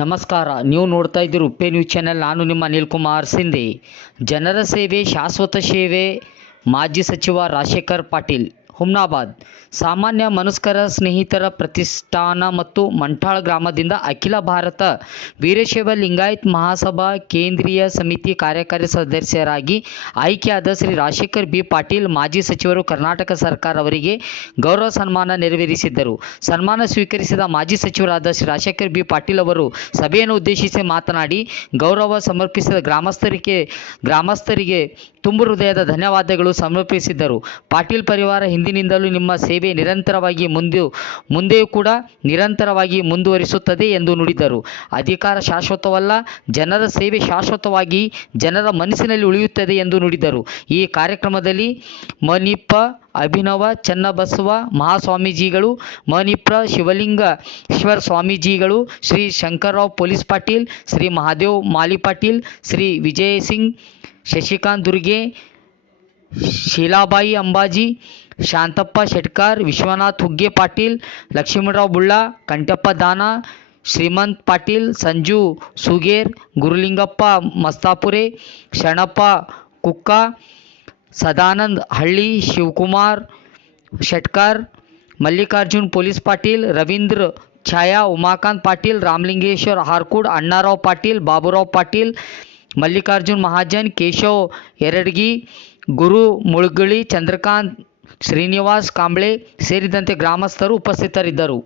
ನಮಸ್ಕಾರ. ನೀವು ನೋಡ್ತಾ ಇದ್ದೀರಿ ಉಪ್ಪೆ ನ್ಯೂಸ್ ಚಾನೆಲ್. ನಾನು ನಿಮ್ಮ ಅನಿಲ್ ಕುಮಾರ್ ಸಿಂಧೆ. ಜನರ ಸೇವೆ ಶಾಶ್ವತ ಸೇವೆ. ಮಾಜಿ ಸಚಿವ ರಾಜಶೇಖರ್ ಪಾಟೀಲ್, ಹುಮ್ನಾಬಾದ್. ಸಾಮಾನ್ಯ ಮನಸ್ಕರ ಸ್ನೇಹಿತರ ಪ್ರತಿಷ್ಠಾನ ಮತ್ತು ಮಂಠಾಳ ಗ್ರಾಮದಿಂದ ಅಖಿಲ ಭಾರತ ವೀರಶೈವ ಲಿಂಗಾಯತ್ ಮಹಾಸಭಾ ಕೇಂದ್ರೀಯ ಸಮಿತಿ ಕಾರ್ಯಕಾರಿ ಸದಸ್ಯರಾಗಿ ಆಯ್ಕೆಯಾದ ಶ್ರೀ ರಾಜಶೇಖರ್ ಬಿ ಪಾಟೀಲ್ ಮಾಜಿ ಸಚಿವರು ಕರ್ನಾಟಕ ಸರ್ಕಾರ ಅವರಿಗೆ ಗೌರವ ಸನ್ಮಾನ ನೆರವೇರಿಸಿದ್ದರು. ಸನ್ಮಾನ ಸ್ವೀಕರಿಸಿದ ಮಾಜಿ ಸಚಿವರಾದ ಶ್ರೀ ರಾಜಶೇಖರ್ ಬಿ ಪಾಟೀಲ್ ಅವರು ಸಭೆಯನ್ನು ಉದ್ದೇಶಿಸಿ ಮಾತನಾಡಿ, ಗೌರವ ಸಮರ್ಪಿಸಿದ ಗ್ರಾಮಸ್ಥರಿಗೆ ತುಂಬು ಹೃದಯದ ಧನ್ಯವಾದಗಳು ಸಮರ್ಪಿಸಿದ್ದರು. ಪಾಟೀಲ್ ಪರಿವಾರ ಹಿಂದಿನಿಂದಲೂ ನಿಮ್ಮ ಸೇವೆ ನಿರಂತರವಾಗಿ ಮುಂದೆಯೂ ಕೂಡ ನಿರಂತರವಾಗಿ ಮುಂದುವರಿಸುತ್ತದೆ ಎಂದು ನುಡಿದರು. ಅಧಿಕಾರ ಶಾಶ್ವತವಲ್ಲ, ಜನರ ಸೇವೆ ಶಾಶ್ವತವಾಗಿ ಜನರ ಮನಸ್ಸಿನಲ್ಲಿ ಉಳಿಯುತ್ತದೆ ಎಂದು ನುಡಿದರು. ಈ ಕಾರ್ಯಕ್ರಮದಲ್ಲಿ ಮನಿಪ್ಪ ಅಭಿನವ ಚನ್ನಬಸವ ಮಹಾಸ್ವಾಮೀಜಿಗಳು, ಮನಿಪ್ರ ಶಿವಲಿಂಗೇಶ್ವರ ಸ್ವಾಮೀಜಿಗಳು, ಶ್ರೀ ಶಂಕರರಾವ್ ಪೊಲೀಸ್ ಪಾಟೀಲ್, ಶ್ರೀ ಮಹಾದೇವ್ ಮಾಲಿ ಪಾಟೀಲ್, ಶ್ರೀ ವಿಜಯಸಿಂಗ್, ಶಶಿಕಾಂತ್ ದುರ್ಗೆ, ಶೀಲಾಬಾಯಿ ಅಂಬಾಜಿ, ಶಾಂತಪ್ಪ ಶೆಟ್ಕಾರ್, ವಿಶ್ವನಾಥ್ ಹುಗ್ಗೆ ಪಾಟೀಲ್, ಲಕ್ಷ್ಮಣರಾವ್ ಬುಳ್ಳ, ಕಂಟಪ್ಪ ದಾನ, ಶ್ರೀಮಂತ್ ಪಾಟೀಲ್, ಸಂಜು ಸುಗೇರ್, ಗುರುಲಿಂಗಪ್ಪ ಮಸ್ತಾಪುರೆ, ಶರಣಪ್ಪ ಕುಕ್ಕ, ಸದಾನಂದ್ ಹಳ್ಳಿ, ಶಿವಕುಮಾರ್ ಶೆಟ್ಕಾರ್, ಮಲ್ಲಿಕಾರ್ಜುನ್ ಪೊಲೀಸ್ ಪಾಟೀಲ್, ರವೀಂದ್ರ ಛಾಯಾ, ಉಮಾಕಾಂತ್ ಪಾಟೀಲ್, ರಾಮಲಿಂಗೇಶ್ವರ್ ಹಾರ್ಕೂಡ್, ಅಣ್ಣಾರಾವ್ ಪಾಟೀಲ್, ಬಾಬುರಾವ್ ಪಾಟೀಲ್, ಮಲ್ಲಿಕಾರ್ಜುನ್ ಮಹಾಜನ್, ಕೇಶವ್ ಯರಡ್ಗಿ, ಗುರು ಮುಳುಗಳಿ, ಚಂದ್ರಕಾಂತ್, ಶ್ರೀನಿವಾಸ್ ಕಾಂಬ್ಳೆ ಸೇರಿದಂತೆ ಗ್ರಾಮಸ್ಥರು ಉಪಸ್ಥಿತರಿದ್ದರು.